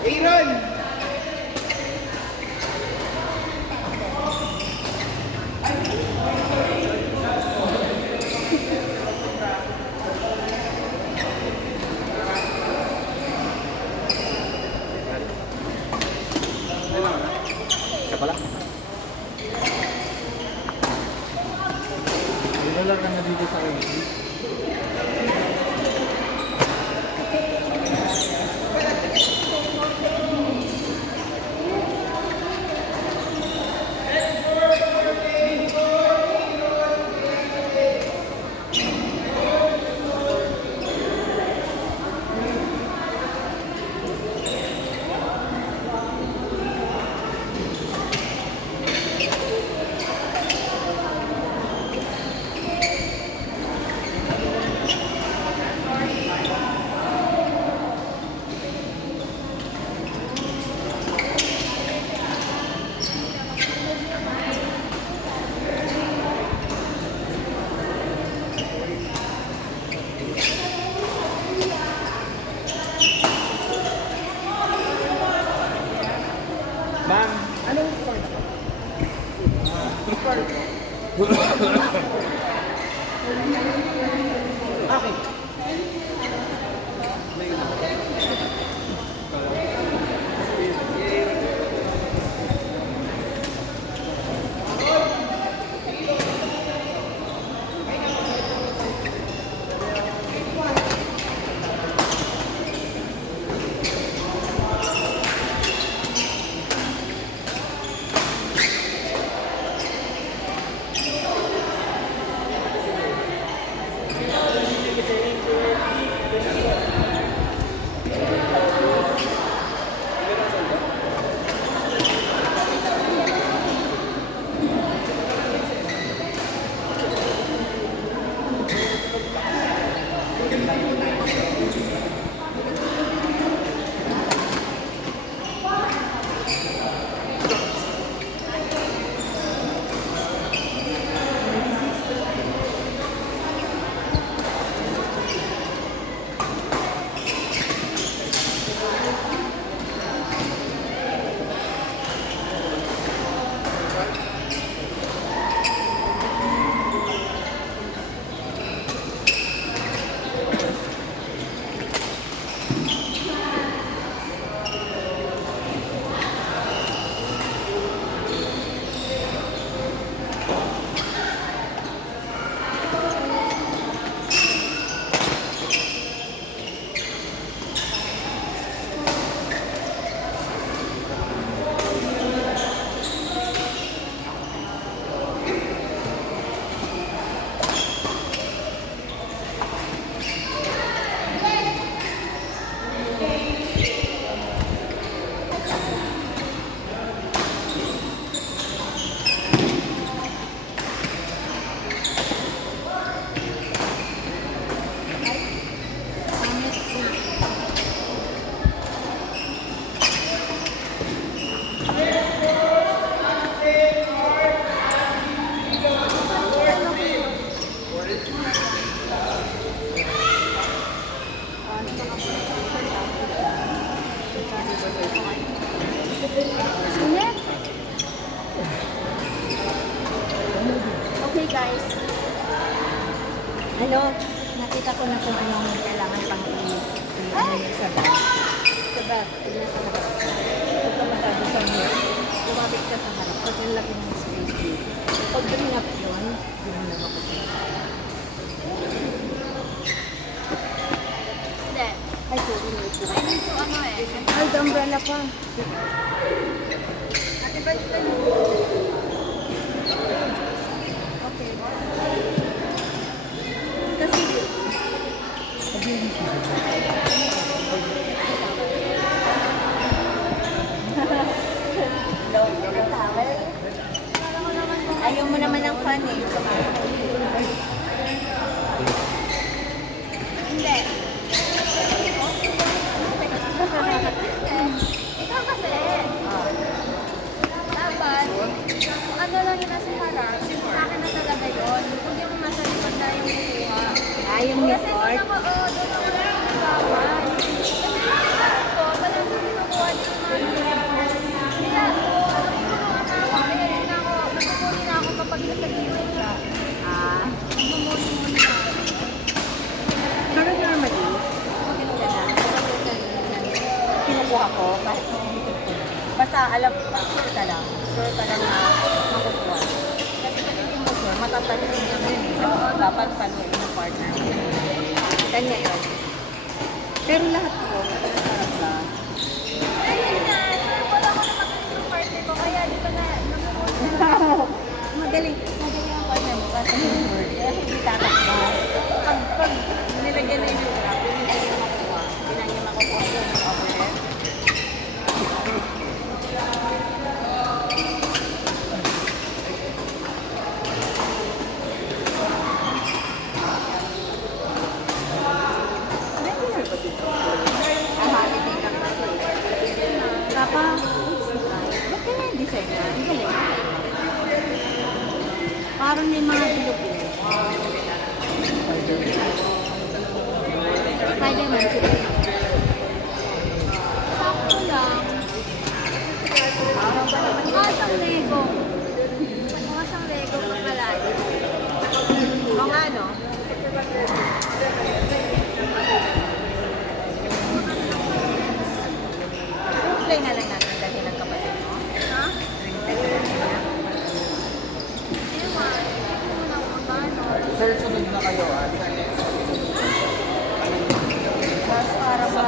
Aaron! Isa pala. Wala ka na dito sa akin. Ma'am, anong sport? Sport. Okay. Okay guys. Ano, nakita ko na kung anong kailangan pang sa bag. Sa bag. Huwag ka matado sa mo. Lumapit ka sa harap. Kasi laki ng space dito. Pag bring up yun, yun na makukuha. Hindi. Ay, sorry. I need to ano eh. Ay, the umbrella pa. Ate, balitan mo. Okay. Kasi, ayaw mo naman ng fun eh. Hindi. Ikaw kasi. Dapat, kung ano lang yung nasa harap, sa akin na talaga yun. Kung yung nasa likod na yung kuha. Ayaw mo Kasi yung doon ako, doon ako ako, kahit hindi ko na. Basta alam, sure ka lang. Sure ka lang na makukuha. Kasi pag hindi mo sure, matatalim mo yun eh. Tapos dapat paluin yung partner mo. Kanya yun. Pero lahat ko, masarap ba? Ayun na, wala ko na makikita yung partner ko, kaya di ba na namumunod. Magaling ang partner mo kasi sure. Kaya hindi tatakba. Pag nilagyan na yung trap, hindi na niya makuha. Hindi na niya makukuha yung overhead. Papa, ba't kaya yung design na? Ang galing. Parang may mga bilog-bilog. Spider-Man siguro. Sakto lang. Mukha siyang Lego. Mukha siyang Lego pag malayo. O nga, no? Play na lang natin dahil ng kapatid mo. Ha? Play na lang na. Ewan. Hindi mo na magano. Sir, sunod na kayo ah. Tapos para ba?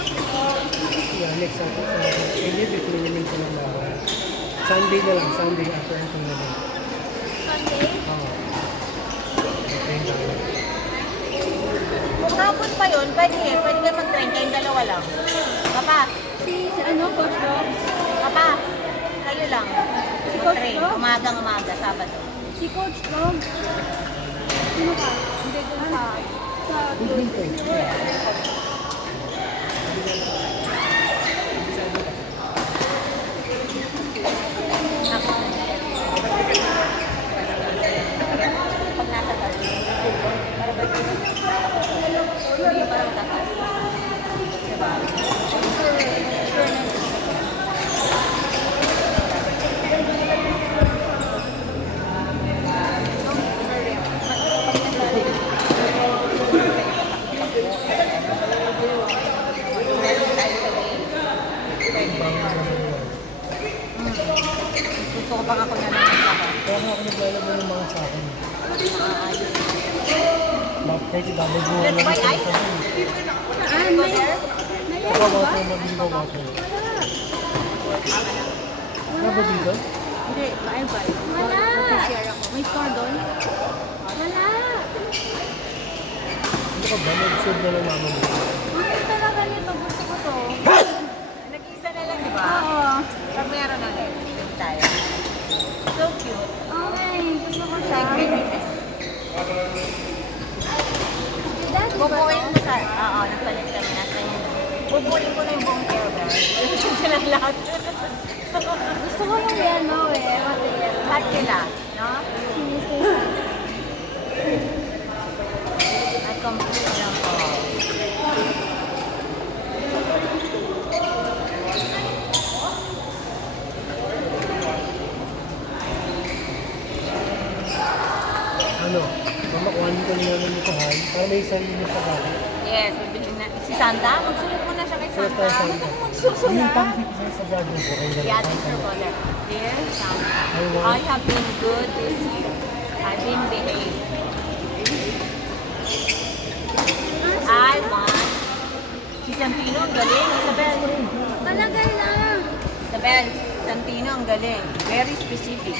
Yeah, next Saturday. Hindi, before namin ko ng bawal. Sunday na lang, Sunday after ang na lang. Sunday? Oo. Okay, tayo. Kung hapon pa yun, pwede ka mag-train kayong dalawa lang. Papa, Si ano, Coach Rox? papa, kayo lang. Si Coach Train, Rox? umagang-umaga, Sabado. Si Coach Rox? Sino ka? Hindi ko sa... Evening ko. Ako. Pag nasa bus, para ba yun? Hindi parang tatas. Diba? Sure na. Gusto ko pang ako na lang ako. Kaya nga ako naglalagay ng mga sa akin. Maayos. Kasi damage mo Let's buy ice. Saan? Go there? Ikaw water, mabilo water. Ano ba dito? Hindi, bye-bye. Wala. Share ako. May store doon? Wala. Ano ka ba? Nag-save na ng mama mo. Ano talaga nito? Gusto ko to. Nag-iisa na lang, di ba? Oo. Pag meron na lang, doon tayo. So cute. Okay. Gusto ko siya. Like baby. Daddy, Bubuin mo sa... Oo, nagpalit kami. Nasa yun. Bubuin ko na yung buong care bear. Yung silang lahat. Gusto ko yung yellow eh. Material. Lahat sila, no? Sinisay. At complete lang ko. Ano? Mamakuhanin ko nila ng mutahan para may sarili sa bahay. Yes, bibili na. Si Santa, magsulat mo na siya kay Santa. Santa. Huwag kang magsusulat. Yung pang-fit sa vlog mo po. Yeah, teacher ko there. Dear Santa, I want- I have been good this year. I've been behaved. I want... Si Santino, ang galing. Isabel. Talaga lang. Isabel, Santino, ang galing. Very specific.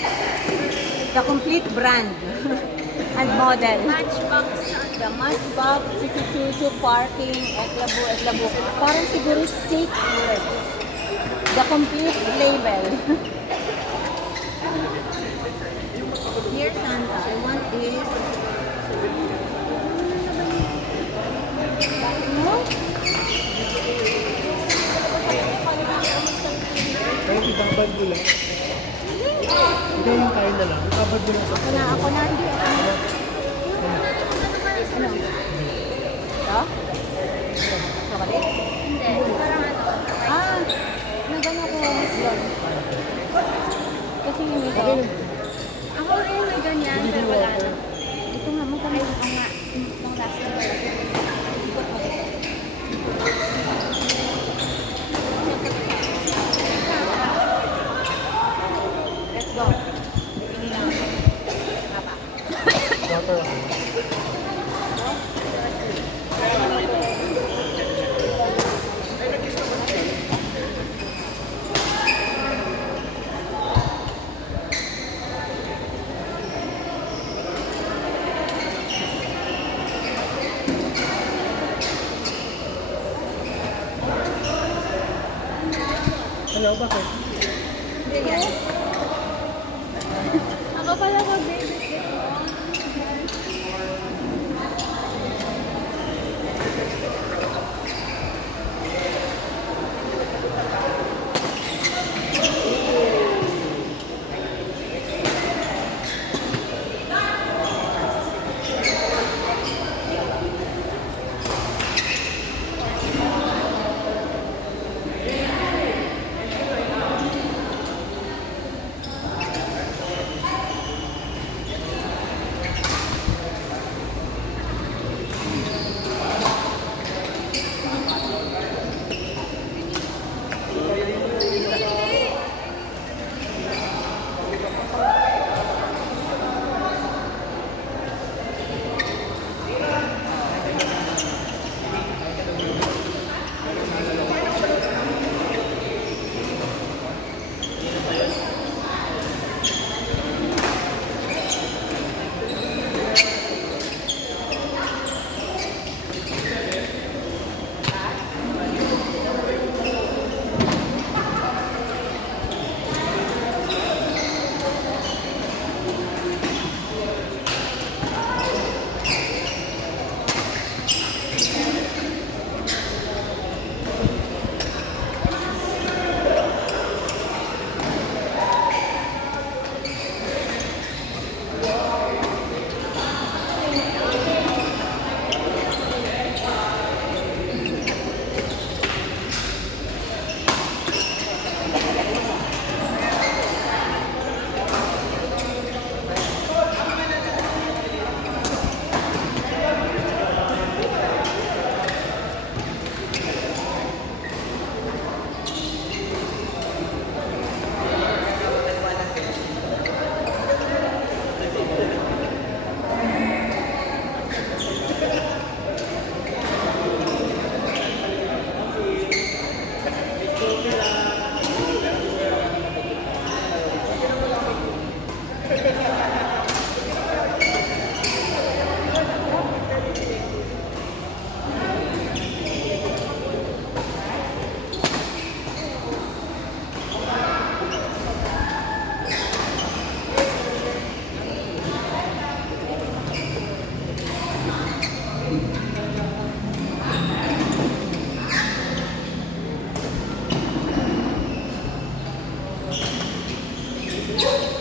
The complete brand and model. Matchbox. The Matchbox, Chuchu, parking, eklabu. Parang siguro 6 words. The complete label. Dear Santa, I want this. No? Kaya ibabad mo lang. Ikaw yung kain na lang. Ibabad mo lang sa Ako na, hindi. Ano? Ito? Chocolate? Hindi. Parang ano. Nagano ko vlog. Kasi yun ito. Okay lang. ganyan, pero wala na. Ito nga, magkano Ay, oo nga. Nung last na wala. Ikot mo dito. Let's go. Tingin lang ako. Haba. Water ako. Hello, bakit? Ganyan. Ako pala mag-babysit mo. Thank you.